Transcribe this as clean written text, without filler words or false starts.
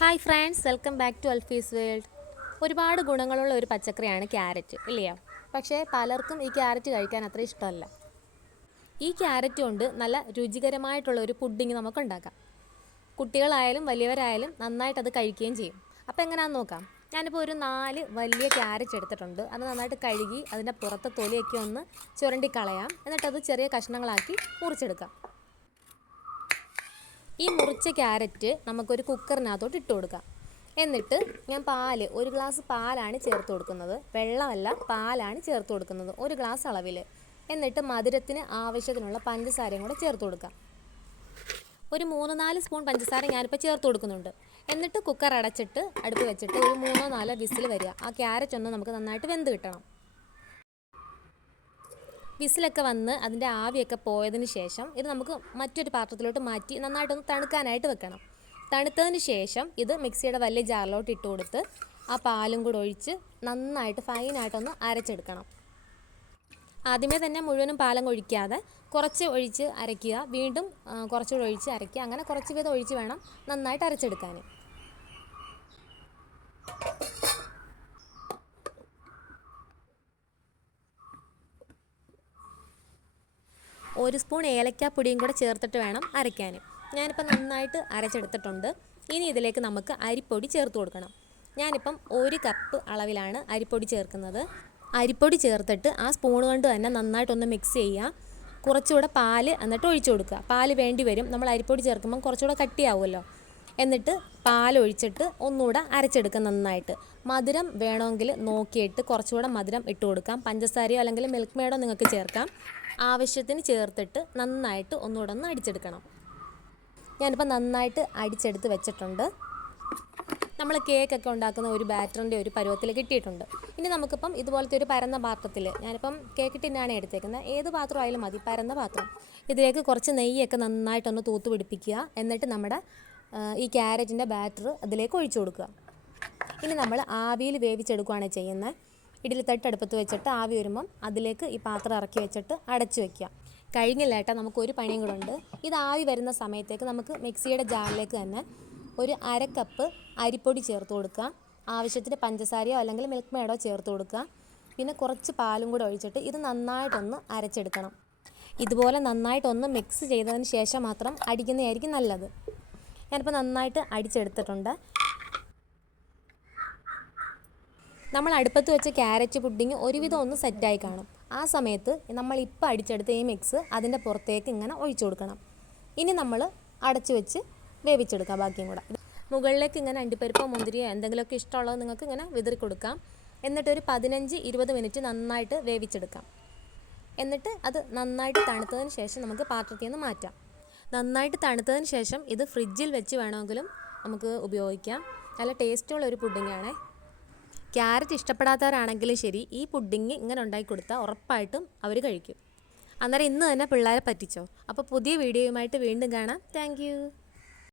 Hi friends, welcome back to Alfi's world. ഒരുപാട് ഗുണങ്ങളുള്ള ഒരു പച്ചക്കറിയാണ് ക്യാരറ്റ്, ഇല്ലയോ? പക്ഷേ പലർക്കും ഈ ക്യാരറ്റ് കഴിക്കാൻ അത്ര ഇഷ്ടമല്ല. ഈ ക്യാരറ്റ് കൊണ്ട് നല്ല രുചികരമായിട്ടുള്ള ഒരു പുഡിങ് നമുക്ക് ഉണ്ടാക്കാം. കുട്ടികളായാലും വലിയവരായാലും നന്നായിട്ടത് കഴിക്കുകയും ചെയ്യും. അപ്പോൾ എങ്ങനെയാണെന്ന് നോക്കാം. ഞാനിപ്പോൾ ഒരു 4 വലിയ ക്യാരറ്റ് എടുത്തിട്ടുണ്ട്. അത് നന്നായിട്ട് കഴുകി അതിൻ്റെ പുറത്തെ തൊലിയൊക്കെ ഒന്ന് ചുരണ്ടിക്കളയാം. എന്നിട്ടത് ചെറിയ കഷ്ണങ്ങളാക്കി മുറിച്ചെടുക്കാം. ഈ മുറിച്ച ക്യാരറ്റ് നമുക്കൊരു കുക്കറിനകത്തോട്ട് ഇട്ട് കൊടുക്കാം. എന്നിട്ട് ഞാൻ ഒരു ഗ്ലാസ് പാലാണ് ചേർത്ത് കൊടുക്കുന്നത്. വെള്ളമല്ല, പാലാണ് ചേർത്ത് കൊടുക്കുന്നത്, 1 ഗ്ലാസ് അളവിൽ. എന്നിട്ട് മധുരത്തിന് ആവശ്യത്തിനുള്ള പഞ്ചസാരയും കൂടെ ചേർത്ത് കൊടുക്കാം. ഒരു 3-4 സ്പൂൺ പഞ്ചസാര ഞാനിപ്പോൾ ചേർത്ത് കൊടുക്കുന്നുണ്ട്. എന്നിട്ട് കുക്കർ അടച്ചിട്ട് അടുപ്പ് വെച്ചിട്ട് ഒരു 3-4 വിസിൽ വരിക. ആ ക്യാരറ്റ് ഒന്ന് നമുക്ക് നന്നായിട്ട് വെന്ത് കിട്ടണം. വിസിലൊക്കെ വന്ന് അതിൻ്റെ ആവിയൊക്കെ പോയതിന് ശേഷം ഇത് നമുക്ക് മറ്റൊരു പാത്രത്തിലോട്ട് മാറ്റി നന്നായിട്ടൊന്ന് തണുക്കാനായിട്ട് വെക്കണം. തണുത്തതിന് ശേഷം ഇത് മിക്സിയുടെ വലിയ ജാറിലോട്ട് ഇട്ട് കൊടുത്ത് ആ പാലും കൂടെ ഒഴിച്ച് നന്നായിട്ട് ഫൈനായിട്ടൊന്ന് അരച്ചെടുക്കണം. ആദ്യമേ തന്നെ മുഴുവനും പാലം ഒഴിക്കാതെ കുറച്ച് ഒഴിച്ച് അരയ്ക്കുക, വീണ്ടും കുറച്ചുകൂടെ ഒഴിച്ച് അരയ്ക്കുക. അങ്ങനെ കുറച്ച് വീതം ഒഴിച്ച് വേണം നന്നായിട്ട് അരച്ചെടുക്കാൻ. ഒരു സ്പൂൺ ഏലക്കാപ്പൊടിയും കൂടെ ചേർത്തിട്ട് വേണം അരയ്ക്കാൻ. ഞാനിപ്പോൾ നന്നായിട്ട് അരച്ചെടുത്തിട്ടുണ്ട്. ഇനി ഇതിലേക്ക് നമുക്ക് അരിപ്പൊടി ചേർത്ത് കൊടുക്കണം. ഞാനിപ്പം 1 കപ്പ് അളവിലാണ് അരിപ്പൊടി ചേർക്കുന്നത്. അരിപ്പൊടി ചേർത്തിട്ട് ആ സ്പൂൺ കൊണ്ട് തന്നെ നന്നായിട്ടൊന്ന് മിക്സ് ചെയ്യുക. കുറച്ചുകൂടെ പാല് എന്നിട്ട് ഒഴിച്ചു കൊടുക്കുക. പാല് വേണ്ടി വരും, നമ്മൾ അരിപ്പൊടി ചേർക്കുമ്പം കുറച്ചുകൂടെ കട്ടിയാവുമല്ലോ. എന്നിട്ട് പാലൊഴിച്ചിട്ട് ഒന്നുകൂടെ അരച്ചെടുക്കുക നന്നായിട്ട്. മധുരം വേണമെങ്കിൽ നോക്കിയിട്ട് കുറച്ചുകൂടെ മധുരം ഇട്ട് കൊടുക്കാം. പഞ്ചസാരയോ അല്ലെങ്കിൽ മിൽക്ക് മെയ്ഡോ നിങ്ങൾക്ക് ചേർക്കാം. ആവശ്യത്തിന് ചേർത്തിട്ട് നന്നായിട്ട് ഒന്നുകൂടെ ഒന്ന് അടിച്ചെടുക്കണം. ഞാനിപ്പോൾ നന്നായിട്ട് അടിച്ചെടുത്ത് വെച്ചിട്ടുണ്ട്. നമ്മൾ കേക്കൊക്കെ ഉണ്ടാക്കുന്ന ഒരു ബാറ്ററിൻ്റെ ഒരു പരുവത്തിൽ കിട്ടിയിട്ടുണ്ട്. ഇനി നമുക്കിപ്പം ഇതുപോലത്തെ ഒരു പരന്ന പാത്രത്തിൽ, ഞാനിപ്പം കേക്ക് ടിന്നാണ് എടുത്തേക്കുന്നത്, ഏത് പാത്രം ആയാലും മതി, പരന്ന പാത്രം. ഇതിലേക്ക് കുറച്ച് നെയ്യൊക്കെ നന്നായിട്ടൊന്ന് തൂത്ത് പിടിപ്പിക്കുക. എന്നിട്ട് നമ്മുടെ ഈ ക്യാരറ്റിൻ്റെ ബാറ്റർ അതിലേക്ക് ഒഴിച്ചു കൊടുക്കുക. ഇനി നമ്മൾ ആവിയിൽ വേവിച്ചെടുക്കുകയാണ് ചെയ്യുന്നത്. ഇഡ്ഡലി തട്ട് അടുപ്പത്ത് വെച്ചിട്ട് ആവി വരുമ്പം അതിലേക്ക് ഈ പാത്രം ഇറക്കി വെച്ചിട്ട് അടച്ചു വയ്ക്കുക. കഴിഞ്ഞില്ലേട്ടാ, നമുക്കൊരു പണിയും കൂടെ ഉണ്ട്. ഇത് ആവി വരുന്ന സമയത്തേക്ക് നമുക്ക് മിക്സിയുടെ ജാറിലേക്ക് തന്നെ ഒരു 1/2 കപ്പ് അരിപ്പൊടി ചേർത്ത് കൊടുക്കുക. ആവശ്യത്തിന് പഞ്ചസാരയോ അല്ലെങ്കിൽ മിൽക്ക് മെയ്ഡോ ചേർത്ത് കൊടുക്കുക. പിന്നെ കുറച്ച് പാലും കൂടെ ഒഴിച്ചിട്ട് ഇത് നന്നായിട്ടൊന്ന് അരച്ചെടുക്കണം. ഇതുപോലെ നന്നായിട്ടൊന്ന് മിക്സ് ചെയ്തതിന് ശേഷം മാത്രം അടിക്കുന്നതായിരിക്കും നല്ലത്. ഞാനിപ്പോൾ നന്നായിട്ട് അടിച്ചെടുത്തിട്ടുണ്ട്. നമ്മൾ അടുപ്പത്ത് വെച്ച ക്യാരറ്റ് പുഡിങ് ഒരുവിധം ഒന്ന് സെറ്റായി കാണും. ആ സമയത്ത് നമ്മളിപ്പോൾ അടിച്ചെടുത്ത ഈ മിക്സ് അതിൻ്റെ പുറത്തേക്ക് ഇങ്ങനെ ഒഴിച്ചു കൊടുക്കണം. ഇനി നമ്മൾ അടച്ചു വെച്ച് വേവിച്ചെടുക്കാം ബാക്കിയും കൂടെ. മുകളിലേക്ക് ഇങ്ങനെ അണ്ടിപ്പരിപ്പോ മുന്തിരിയോ എന്തെങ്കിലുമൊക്കെ ഇഷ്ടമുള്ളത് നിങ്ങൾക്ക് ഇങ്ങനെ വിതറി കൊടുക്കാം. എന്നിട്ടൊരു 15-20 മിനിറ്റ് നന്നായിട്ട് വേവിച്ചെടുക്കാം. എന്നിട്ട് അത് നന്നായിട്ട് തണുത്തതിന് ശേഷം നമുക്ക് പാത്രത്തിൽ നിന്ന് മാറ്റാം. നന്നായിട്ട് തണുത്തതിന് ശേഷം ഇത് ഫ്രിഡ്ജിൽ വെച്ച് വേണമെങ്കിലും നമുക്ക് ഉപയോഗിക്കാം. നല്ല ടേസ്റ്റുള്ള ഒരു പുഡിങ്ങാണേ. ക്യാരറ്റ് ഇഷ്ടപ്പെടാത്തവരാണെങ്കിലും ശരി, ഈ പുഡിങ് ഇങ്ങനെ ഉണ്ടാക്കി കൊടുത്താൽ ഉറപ്പായിട്ടും അവർ കഴിക്കും. അന്നേരം ഇന്ന് തന്നെ പിള്ളേരെ പറ്റിച്ചോ. അപ്പോൾ പുതിയ വീഡിയോയുമായിട്ട് വീണ്ടും കാണാം. താങ്ക്